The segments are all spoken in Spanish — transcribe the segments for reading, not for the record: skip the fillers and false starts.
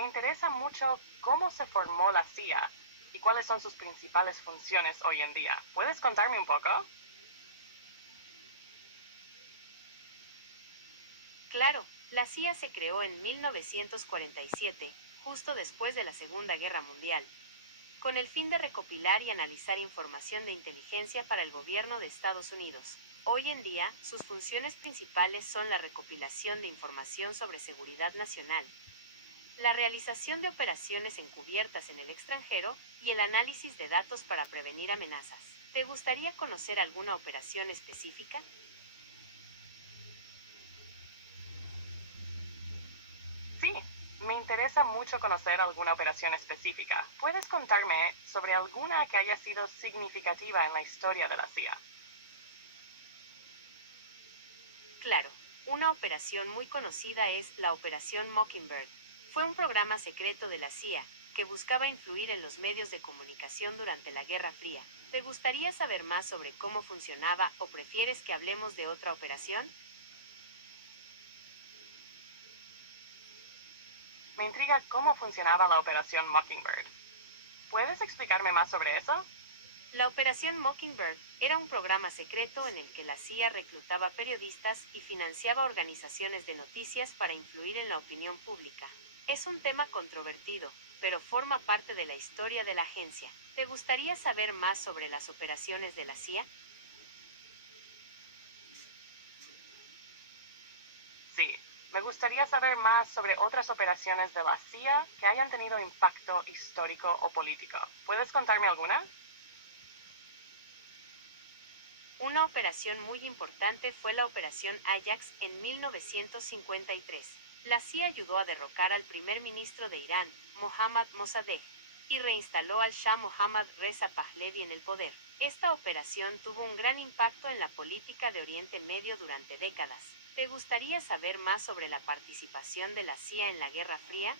Me interesa mucho cómo se formó la CIA y cuáles son sus principales funciones hoy en día. ¿Puedes contarme un poco? Claro, la CIA se creó en 1947, justo después de la Segunda Guerra Mundial, con el fin de recopilar y analizar información de inteligencia para el gobierno de Estados Unidos. Hoy en día, sus funciones principales son la recopilación de información sobre seguridad nacional, la realización de operaciones encubiertas en el extranjero y el análisis de datos para prevenir amenazas. ¿Te gustaría conocer alguna operación específica? Sí, me interesa mucho conocer alguna operación específica. ¿Puedes contarme sobre alguna que haya sido significativa en la historia de la CIA? Claro, una operación muy conocida es la Operación Mockingbird. Fue un programa secreto de la CIA que buscaba influir en los medios de comunicación durante la Guerra Fría. ¿Te gustaría saber más sobre cómo funcionaba o prefieres que hablemos de otra operación? Me intriga cómo funcionaba la operación Mockingbird. ¿Puedes explicarme más sobre eso? La Operación Mockingbird era un programa secreto en el que la CIA reclutaba periodistas y financiaba organizaciones de noticias para influir en la opinión pública. Es un tema controvertido, pero forma parte de la historia de la agencia. ¿Te gustaría saber más sobre las operaciones de la CIA? Sí, me gustaría saber más sobre otras operaciones de la CIA que hayan tenido impacto histórico o político. ¿Puedes contarme alguna? Una operación muy importante fue la Operación Ajax en 1953. La CIA ayudó a derrocar al primer ministro de Irán, Mohammad Mossadegh, y reinstaló al Shah Mohammad Reza Pahlavi en el poder. Esta operación tuvo un gran impacto en la política de Oriente Medio durante décadas. ¿Te gustaría saber más sobre la participación de la CIA en la Guerra Fría?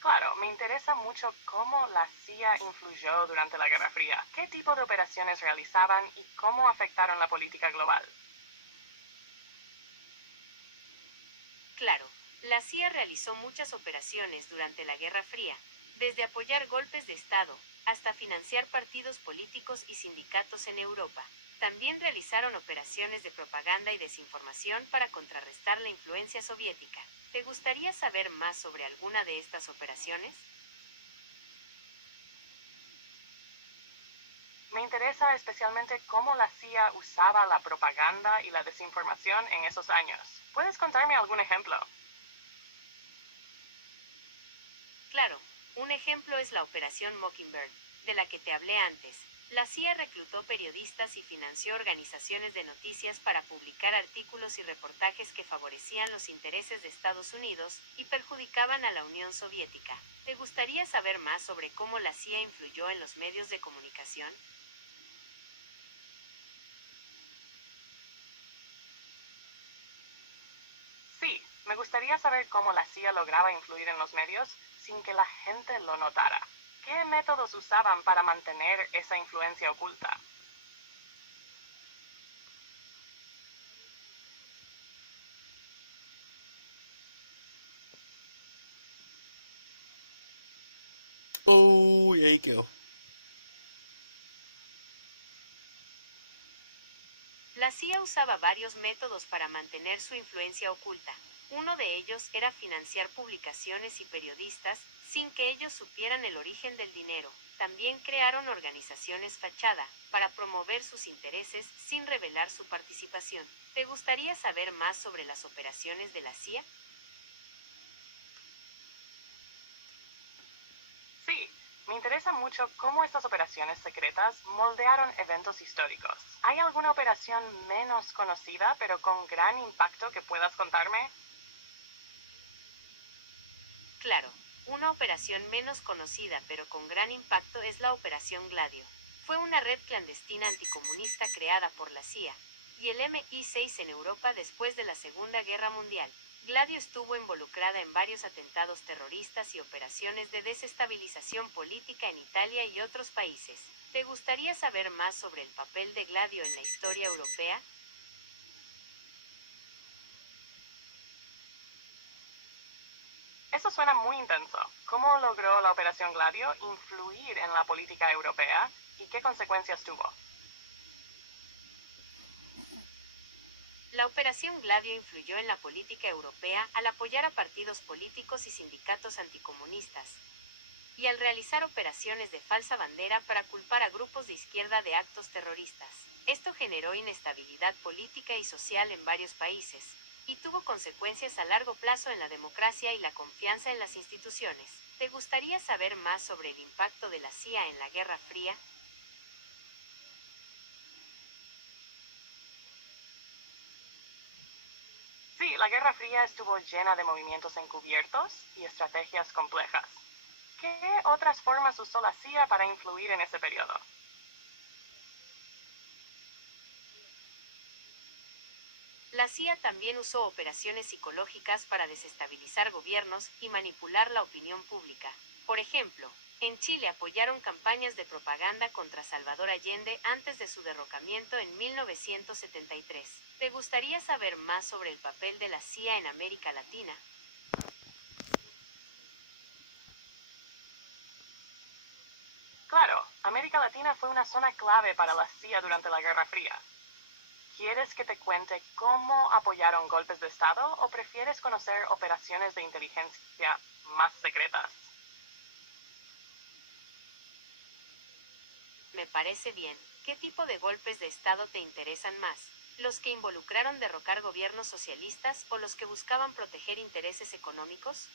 Claro, me interesa mucho cómo la CIA influyó durante la Guerra Fría, qué tipo de operaciones realizaban y cómo afectaron la política global. Claro, la CIA realizó muchas operaciones durante la Guerra Fría, desde apoyar golpes de Estado hasta financiar partidos políticos y sindicatos en Europa. También realizaron operaciones de propaganda y desinformación para contrarrestar la influencia soviética. ¿Te gustaría saber más sobre alguna de estas operaciones? Me interesa especialmente cómo la CIA usaba la propaganda y la desinformación en esos años. ¿Puedes contarme algún ejemplo? Claro, un ejemplo es la Operación Mockingbird, de la que te hablé antes. La CIA reclutó periodistas y financió organizaciones de noticias para publicar artículos y reportajes que favorecían los intereses de Estados Unidos y perjudicaban a la Unión Soviética. ¿Te gustaría saber más sobre cómo la CIA influyó en los medios de comunicación? Sí, me gustaría saber cómo la CIA lograba influir en los medios sin que la gente lo notara. ¿Qué métodos usaban para mantener esa influencia oculta? Uy, ahí quedó. La CIA usaba varios métodos para mantener su influencia oculta. Uno de ellos era financiar publicaciones y periodistas sin que ellos supieran el origen del dinero. También crearon organizaciones fachada para promover sus intereses sin revelar su participación. ¿Te gustaría saber más sobre las operaciones de la CIA? Sí, me interesa mucho cómo estas operaciones secretas moldearon eventos históricos. ¿Hay alguna operación menos conocida pero con gran impacto que puedas contarme? Claro, una operación menos conocida pero con gran impacto es la Operación Gladio. Fue una red clandestina anticomunista creada por la CIA y el MI6 en Europa después de la Segunda Guerra Mundial. Gladio estuvo involucrada en varios atentados terroristas y operaciones de desestabilización política en Italia y otros países. ¿Te gustaría saber más sobre el papel de Gladio en la historia europea? Eso suena muy intenso. ¿Cómo logró la Operación Gladio influir en la política europea y qué consecuencias tuvo? La Operación Gladio influyó en la política europea al apoyar a partidos políticos y sindicatos anticomunistas, y al realizar operaciones de falsa bandera para culpar a grupos de izquierda de actos terroristas. Esto generó inestabilidad política y social en varios países, y tuvo consecuencias a largo plazo en la democracia y la confianza en las instituciones. ¿Te gustaría saber más sobre el impacto de la CIA en la Guerra Fría? Sí, la Guerra Fría estuvo llena de movimientos encubiertos y estrategias complejas. ¿Qué otras formas usó la CIA para influir en ese periodo? La CIA también usó operaciones psicológicas para desestabilizar gobiernos y manipular la opinión pública. Por ejemplo, en Chile apoyaron campañas de propaganda contra Salvador Allende antes de su derrocamiento en 1973. ¿Te gustaría saber más sobre el papel de la CIA en América Latina? Claro, América Latina fue una zona clave para la CIA durante la Guerra Fría. ¿Quieres que te cuente cómo apoyaron golpes de Estado o prefieres conocer operaciones de inteligencia más secretas? Me parece bien. ¿Qué tipo de golpes de Estado te interesan más? ¿Los que involucraron derrocar gobiernos socialistas o los que buscaban proteger intereses económicos?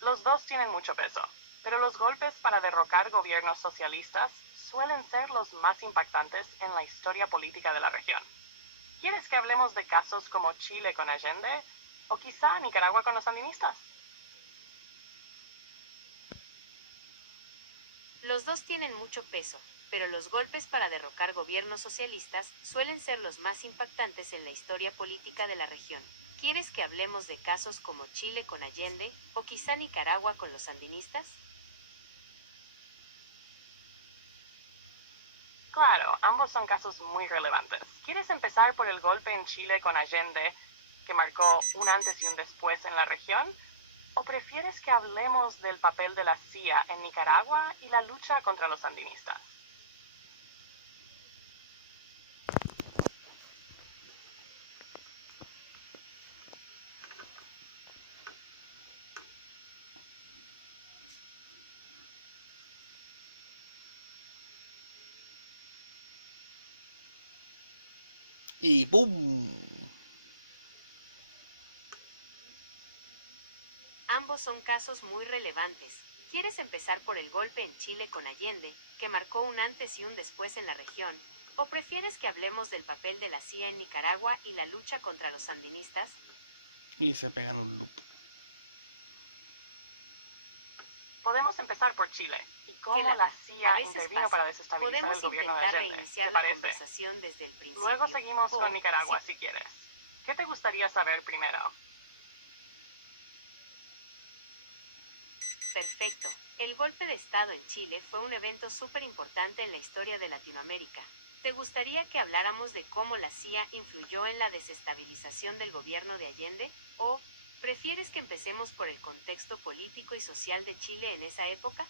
Los dos tienen mucho peso, pero los golpes para derrocar gobiernos socialistas suelen ser los más impactantes en la historia política de la región. ¿Quieres que hablemos de casos como Chile con Allende o quizá Nicaragua con los sandinistas? Los dos tienen mucho peso, pero los golpes para derrocar gobiernos socialistas suelen ser los más impactantes en la historia política de la región. ¿Quieres que hablemos de casos como Chile con Allende o quizá Nicaragua con los sandinistas? Claro, ambos son casos muy relevantes. ¿Quieres empezar por el golpe en Chile con Allende, que marcó un antes y un después en la región? ¿O prefieres que hablemos del papel de la CIA en Nicaragua y la lucha contra los sandinistas? Y ¡boom! Ambos son casos muy relevantes. ¿Quieres empezar por el golpe en Chile con Allende, que marcó un antes y un después en la región? ¿O prefieres que hablemos del papel de la CIA en Nicaragua y la lucha contra los sandinistas? Y se pegan un loop. Podemos empezar por Chile y cómo Qué lata. la A CIA veces intervino pasa. para desestabilizar Podemos el gobierno de intentar Allende. reiniciar ¿Te la parece? conversación desde el principio. Luego seguimos Oh, con Nicaragua sí. si quieres. ¿Qué te gustaría saber primero? Perfecto. El golpe de Estado en Chile fue un evento súper importante en la historia de Latinoamérica. ¿Te gustaría que habláramos de cómo la CIA influyó en la desestabilización del gobierno de Allende? ¿O prefieres que empecemos por el contexto político y social de Chile en esa época?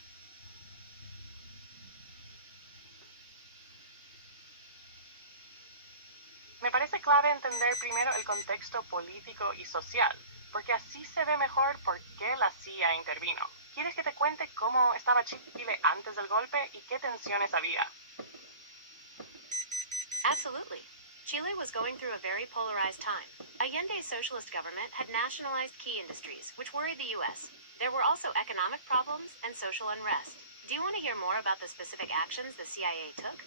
Me parece clave entender primero el contexto político y social, porque así se ve mejor por qué la CIA intervino. ¿Quieres que te cuente cómo estaba Chile antes del golpe y qué tensiones había? Absolutely. Chile was going through a very polarized time. Allende's socialist government had nationalized key industries, which worried the U.S. There were also economic problems and social unrest. Do you want to hear more about the specific actions the CIA took?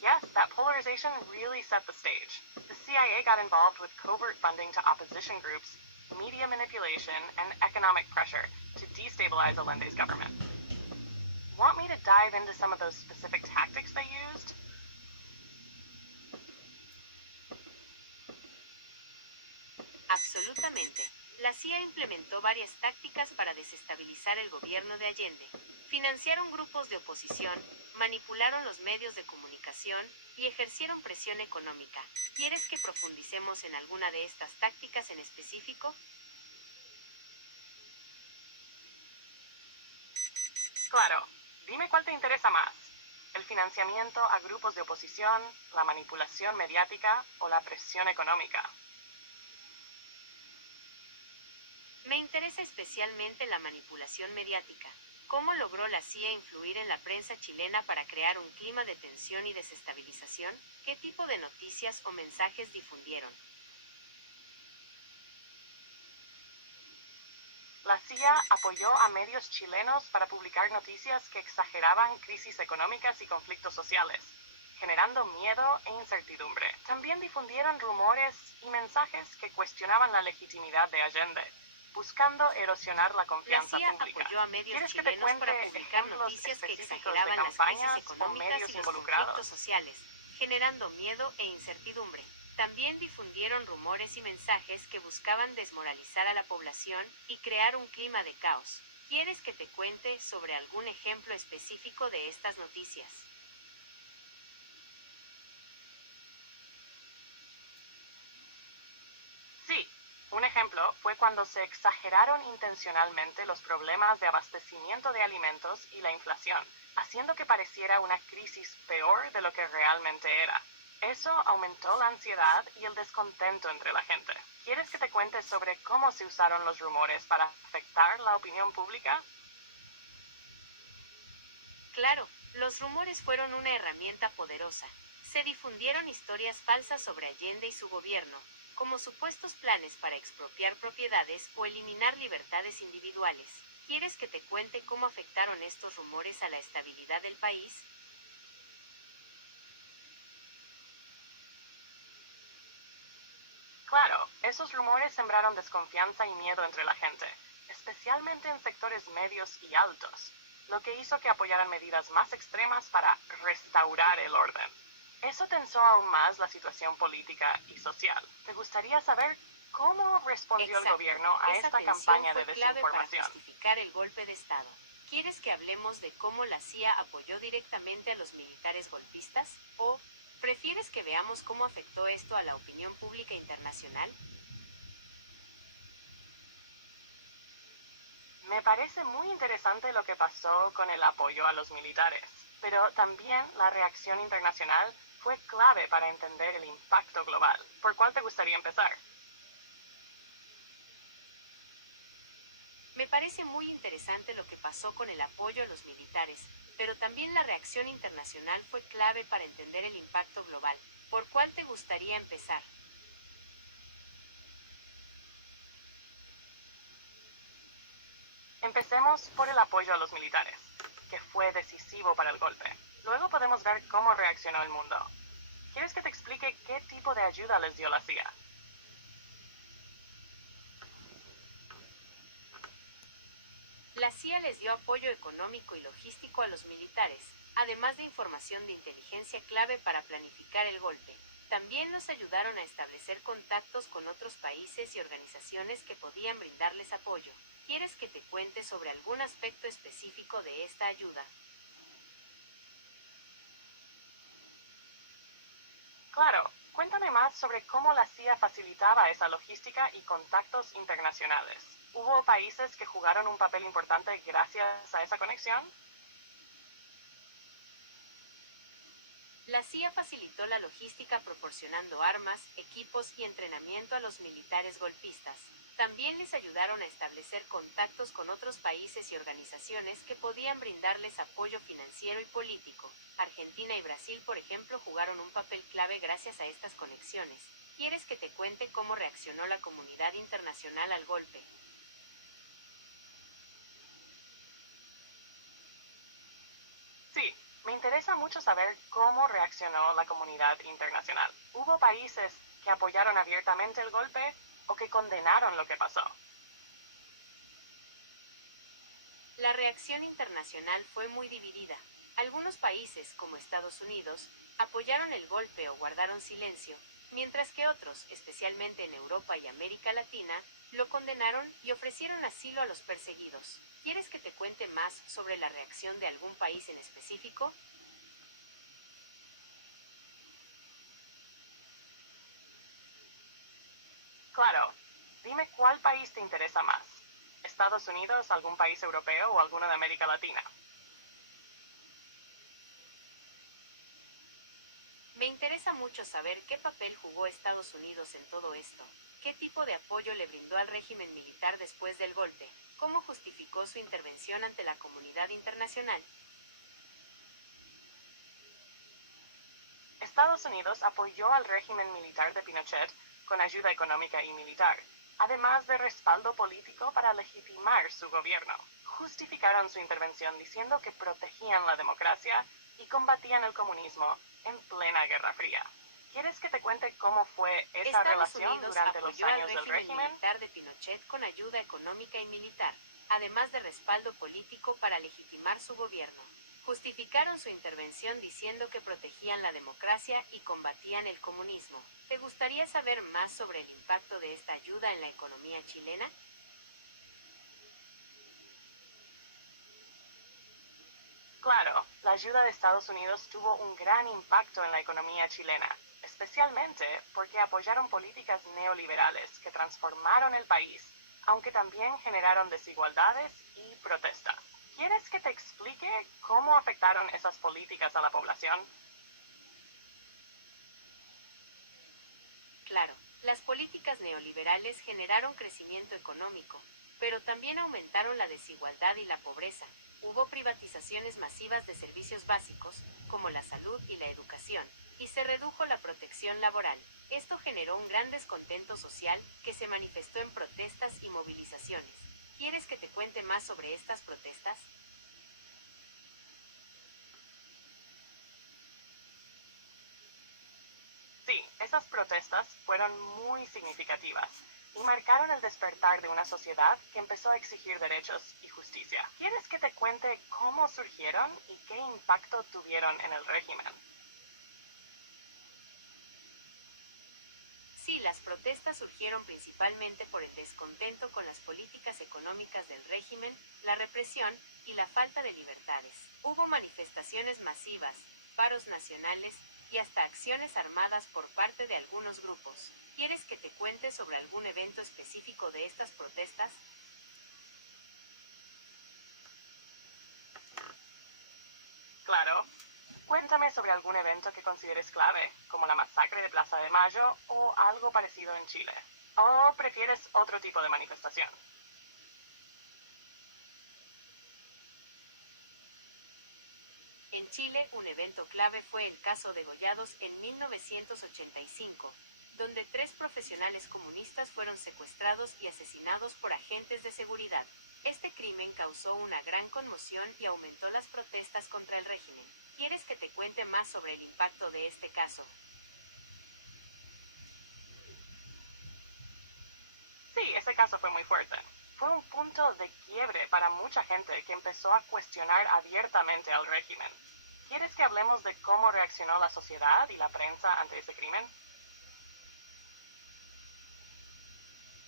Yes, that polarization really set the stage. The CIA got involved with covert funding to opposition groups, media manipulation, and economic pressure to destabilize Allende's government. Want me to dive into some of those specific tactics they used? Absolutamente. La CIA implementó varias tácticas para desestabilizar el gobierno de Allende. Financiaron grupos de oposición, manipularon los medios de comunicación y ejercieron presión económica. ¿Quieres que profundicemos en alguna de estas tácticas en específico? Claro, dime cuál te interesa más. ¿El financiamiento a grupos de oposición, la manipulación mediática o la presión económica? Me interesa especialmente la manipulación mediática. ¿Cómo logró la CIA influir en la prensa chilena para crear un clima de tensión y desestabilización? ¿Qué tipo de noticias o mensajes difundieron? La CIA apoyó a medios chilenos para publicar noticias que exageraban crisis económicas y conflictos sociales, generando miedo e incertidumbre. También difundieron rumores y mensajes que cuestionaban la legitimidad de Allende, buscando erosionar la La confianza CIA pública. apoyó a medios ¿Quieres que te chilenos para cuente publicar ejemplos noticias que específicos de exageraban las crisis campañas o económicas medios y los involucrados? conflictos sociales, generando miedo e incertidumbre? También difundieron rumores y mensajes que buscaban desmoralizar a la población y crear un clima de caos. ¿Quieres que te cuente sobre algún ejemplo específico de estas noticias? Sí, un ejemplo fue cuando se exageraron intencionalmente los problemas de abastecimiento de alimentos y la inflación, haciendo que pareciera una crisis peor de lo que realmente era. Eso aumentó la ansiedad y el descontento entre la gente. ¿Quieres que te cuente sobre cómo se usaron los rumores para afectar la opinión pública? Claro, los rumores fueron una herramienta poderosa. Se difundieron historias falsas sobre Allende y su gobierno, como supuestos planes para expropiar propiedades o eliminar libertades individuales. ¿Quieres que te cuente cómo afectaron estos rumores a la estabilidad del país? Claro, esos rumores sembraron desconfianza y miedo entre la gente, especialmente en sectores medios y altos, lo que hizo que apoyaran medidas más extremas para restaurar el orden. Eso tensó aún más la situación política y social. ¿Te gustaría saber cómo respondió el Exacto. gobierno a Esa esta tensión campaña fue de clave para desinformación? justificar el golpe de Estado. ¿Quieres que hablemos de cómo la CIA apoyó directamente a los militares golpistas? ¿O prefieres que veamos cómo afectó esto a la opinión pública internacional? Me parece muy interesante lo que pasó con el apoyo a los militares, pero también la reacción internacional fue clave para entender el impacto global. ¿Por cuál te gustaría empezar? Me parece muy interesante lo que pasó con el apoyo a los militares, pero también la reacción internacional fue clave para entender el impacto global. ¿Por cuál te gustaría empezar? Empecemos por el apoyo a los militares, que fue decisivo para el golpe. Luego podemos ver cómo reaccionó el mundo. ¿Quieres que te explique qué tipo de ayuda les dio la CIA? La CIA les dio apoyo económico y logístico a los militares, además de información de inteligencia clave para planificar el golpe. También nos ayudaron a establecer contactos con otros países y organizaciones que podían brindarles apoyo. ¿Quieres que te cuente sobre algún aspecto específico de esta ayuda? Claro, cuéntame más sobre cómo la CIA facilitaba esa logística y contactos internacionales. ¿Hubo países que jugaron un papel importante gracias a esa conexión? La CIA facilitó la logística proporcionando armas, equipos y entrenamiento a los militares golpistas. También les ayudaron a establecer contactos con otros países y organizaciones que podían brindarles apoyo financiero y político. Argentina y Brasil, por ejemplo, jugaron un papel clave gracias a estas conexiones. ¿Quieres que te cuente cómo reaccionó la comunidad internacional al golpe? Sí, me interesa mucho saber cómo reaccionó la comunidad internacional. ¿Hubo países que apoyaron abiertamente el golpe o que condenaron lo que pasó? La reacción internacional fue muy dividida. Algunos países, como Estados Unidos, apoyaron el golpe o guardaron silencio, mientras que otros, especialmente en Europa y América Latina, Lo condenaron y ofrecieron asilo a los perseguidos. ¿Quieres que te cuente más sobre la reacción de algún país en específico? Claro, dime cuál país te interesa más. ¿Estados Unidos, algún país europeo o alguno de América Latina? Me interesa mucho saber qué papel jugó Estados Unidos en todo esto. ¿Qué tipo de apoyo le brindó al régimen militar después del golpe? ¿Cómo justificó su intervención ante la comunidad internacional? Estados Unidos apoyó al régimen militar de Pinochet con ayuda económica y militar, además de respaldo político para legitimar su gobierno. Justificaron su intervención diciendo que protegían la democracia y combatían el comunismo en plena Guerra Fría. ¿Quieres que te cuente cómo fue esa Estados relación Unidos durante los apoyó al años del régimen régimen? militar de Pinochet con ayuda económica y militar, además de respaldo político para legitimar su gobierno. Justificaron su intervención diciendo que protegían la democracia y combatían el comunismo. ¿Te gustaría saber más sobre el impacto de esta ayuda en la economía chilena? Claro, la ayuda de Estados Unidos tuvo un gran impacto en la economía chilena, especialmente porque apoyaron políticas neoliberales que transformaron el país, aunque también generaron desigualdades y protestas. ¿Quieres que te explique cómo afectaron esas políticas a la población? Claro, las políticas neoliberales generaron crecimiento económico, pero también aumentaron la desigualdad y la pobreza. Hubo privatizaciones masivas de servicios básicos, como la salud y la educación, y se redujo la protección laboral. Esto generó un gran descontento social que se manifestó en protestas y movilizaciones. ¿Quieres que te cuente más sobre estas protestas? Sí, esas protestas fueron muy significativas y marcaron el despertar de una sociedad que empezó a exigir derechos y justicia. ¿Quieres que te cuente cómo surgieron y qué impacto tuvieron en el régimen? Sí, las protestas surgieron principalmente por el descontento con las políticas económicas del régimen, la represión y la falta de libertades. Hubo manifestaciones masivas, paros nacionales y hasta acciones armadas por parte de algunos grupos. ¿Quieres que te cuente sobre algún evento específico de estas protestas? Claro. Cuéntame sobre algún evento que consideres clave, como la masacre de Plaza de Mayo o algo parecido en Chile. ¿O prefieres otro tipo de manifestación? En Chile, un evento clave fue el caso Degollados en 1985, donde 3 profesionales comunistas fueron secuestrados y asesinados por agentes de seguridad. Este crimen causó una gran conmoción y aumentó las protestas contra el régimen. ¿Quieres que te cuente más sobre el impacto de este caso? Sí, ese caso fue muy fuerte. Fue un punto de quiebre para mucha gente que empezó a cuestionar abiertamente al régimen. ¿Quieres que hablemos de cómo reaccionó la sociedad y la prensa ante ese crimen?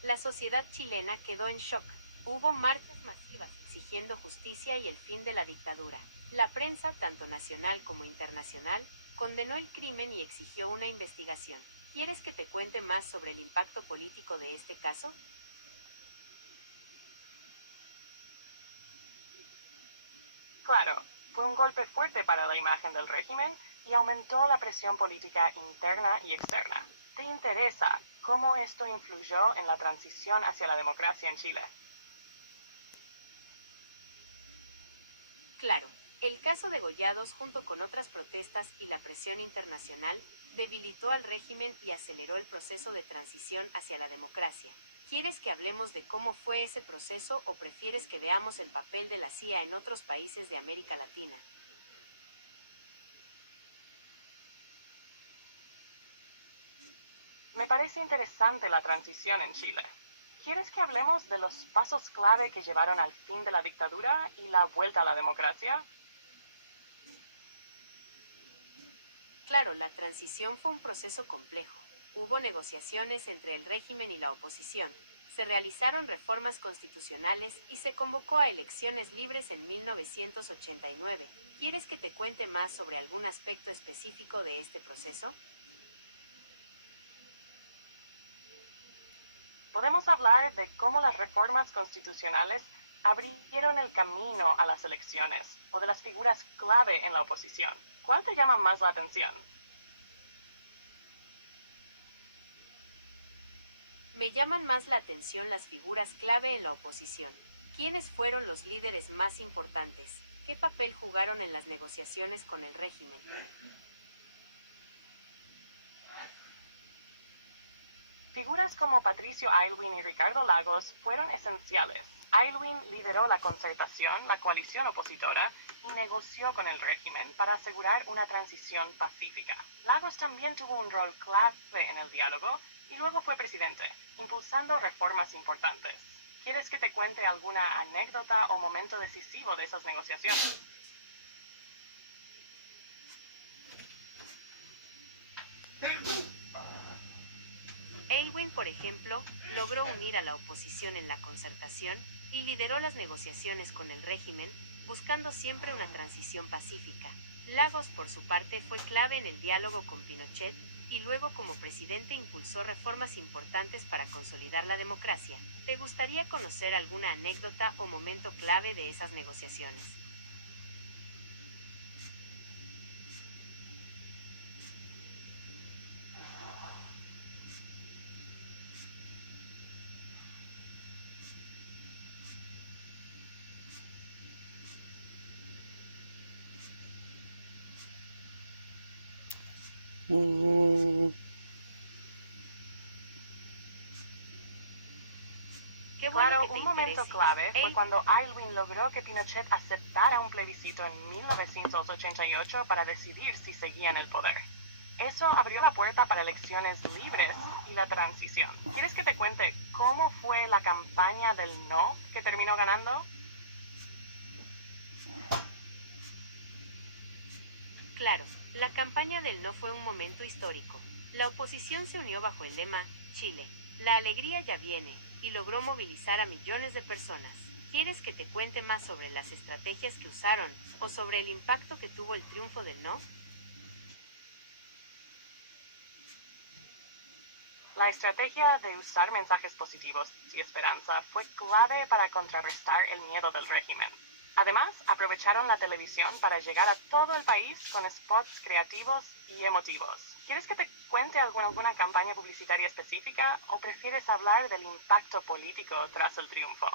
La sociedad chilena quedó en shock. Hubo marchas masivas exigiendo justicia y el fin de la dictadura. La prensa, tanto nacional como internacional, condenó el crimen y exigió una investigación. ¿Quieres que te cuente más sobre el impacto político de este caso? Claro, fue un golpe fuerte para la imagen del régimen y aumentó la presión política interna y externa. ¿Te interesa cómo esto influyó en la transición hacia la democracia en Chile? Claro, el caso de Gollados junto con otras protestas y la presión internacional debilitó al régimen y aceleró el proceso de transición hacia la democracia. ¿Quieres que hablemos de cómo fue ese proceso o prefieres que veamos el papel de la CIA en otros países de América Latina? Me parece interesante la transición en Chile. ¿Quieres que hablemos de los pasos clave que llevaron al fin de la dictadura y la vuelta a la democracia? Claro, la transición fue un proceso complejo. Hubo negociaciones entre el régimen y la oposición. Se realizaron reformas constitucionales y se convocó a elecciones libres en 1989. ¿Quieres que te cuente más sobre algún aspecto específico de este proceso? Podemos hablar de cómo las reformas constitucionales abrieron el camino a las elecciones o de las figuras clave en la oposición. ¿Cuál te llama más la atención? Me llaman más la atención las figuras clave en la oposición. ¿Quiénes fueron los líderes más importantes? ¿Qué papel jugaron en las negociaciones con el régimen? Figuras como Patricio Aylwin y Ricardo Lagos fueron esenciales. Aylwin lideró la concertación, la coalición opositora, y negoció con el régimen para asegurar una transición pacífica. Lagos también tuvo un rol clave en el diálogo y luego fue presidente, impulsando reformas importantes. ¿Quieres que te cuente alguna anécdota o momento decisivo de esas negociaciones? Aylwin, por ejemplo, logró unir a la oposición en la concertación y lideró las negociaciones con el régimen, buscando siempre una transición pacífica. Lagos, por su parte, fue clave en el diálogo con Pinochet y luego como presidente impulsó reformas importantes para consolidar la democracia. ¿Te gustaría conocer alguna anécdota o momento clave de esas negociaciones? Uh, Qué bueno Claro, que te un momento interese. clave fue cuando Aylwin logró que Pinochet aceptara un plebiscito en 1988 para decidir si seguía en el poder. Eso abrió la puerta para elecciones libres y la transición. ¿Quieres que te cuente cómo fue la campaña del no que terminó ganando? Claro, la campaña del no fue un momento histórico. La oposición se unió bajo el lema Chile, la alegría ya viene, y logró movilizar a millones de personas. ¿Quieres que te cuente más sobre las estrategias que usaron o sobre el impacto que tuvo el triunfo del no? La estrategia de usar mensajes positivos y esperanza fue clave para contrarrestar el miedo del régimen. Además, aprovecharon la televisión para llegar a todo el país con spots creativos y emotivos. ¿Quieres que te cuente alguna campaña publicitaria específica o prefieres hablar del impacto político tras el triunfo?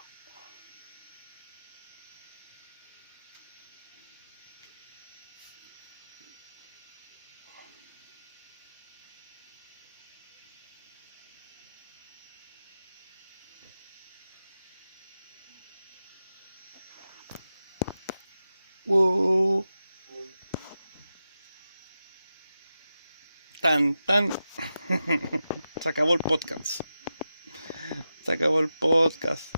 uh, tan, tan. Se acabó el podcast. Se acabó el podcast.